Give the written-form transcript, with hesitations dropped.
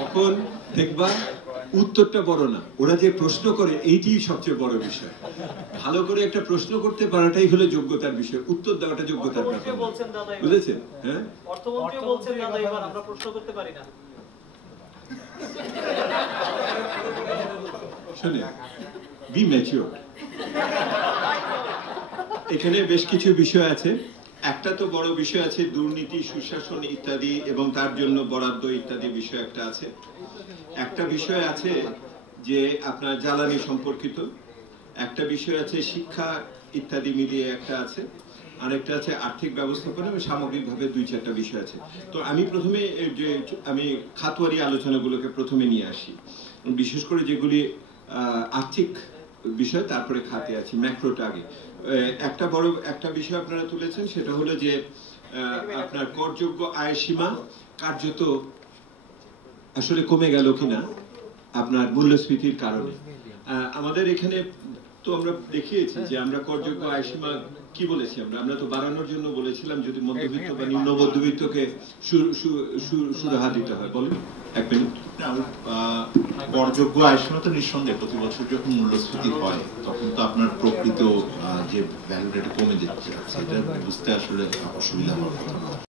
তখন দেখবা উত্তরটা বড় না, ওরা যে প্রশ্ন করে এইটি সবচেয়ে বড় বিষয়। ভালো করে একটা প্রশ্ন করতে পারাটাই হলো যোগ্যতার বিষয়, উত্তর দেওয়াটা যোগ্যতার ব্যাপার। বুঝেছেন? হ্যাঁ, অর্থমন্ত্রী বলছেন দাদা এবার আমরা প্রশ্ন করতে পারি না। শুনে বি ম্যাচিওর। এখানে বেশ কিছু বিষয় আছে। একটা তো বড় বিষয় আছে দুর্নীতি, সুশাসন ইত্যাদি, এবং তার জন্য বরাদ্দ ইত্যাদি বিষয় একটা আছে। একটা বিষয় আছে যে আপনার জ্বালানি সম্পর্কিত, একটা বিষয় আছে শিক্ষা ইত্যাদি মিলিয়ে একটা আছে, আরেকটা আছে আর্থিক ব্যবস্থাপনা, এবং সামগ্রিকভাবে 2-4টা বিষয় আছে। তো আমি প্রথমে আমি খাতওয়ারি আলোচনাগুলোকে প্রথমে নিয়ে আসি, বিশেষ করে যেগুলি আর্থিক বিষয়, তারপরে খাতে আছি, ম্যাক্রোটা আগে। একটা বিষয় আপনারা তুলেছেন, সেটা হলো যে আপনার করযোগ্য আয় সীমা কার্যত আসলে কমে গেল কিনা আপনার মূল্যস্ফীতির কারণে। আমাদের এখানে তো আমরা দেখিয়েছি যে আমরা করযোগ্য আয় সীমা কি বলেছি, আমরা তো বাড়ানোর জন্য বলেছিলাম, যদি মধ্যবিত্ত বা নিম্ন মধ্যবিত্তকে সুরাহা দিতে হয়। বলেন এক মিনিট। করযোগ্য আয় সীমা তো নিঃসন্দেহে প্রতি বছর যখন মূল্যস্ফীতি হয় তখন তো আপনার প্রকৃত যে ভ্যালুটা কমে যাচ্ছে, সেটা বুঝতে আসলে অসুবিধা হওয়ার কথা না।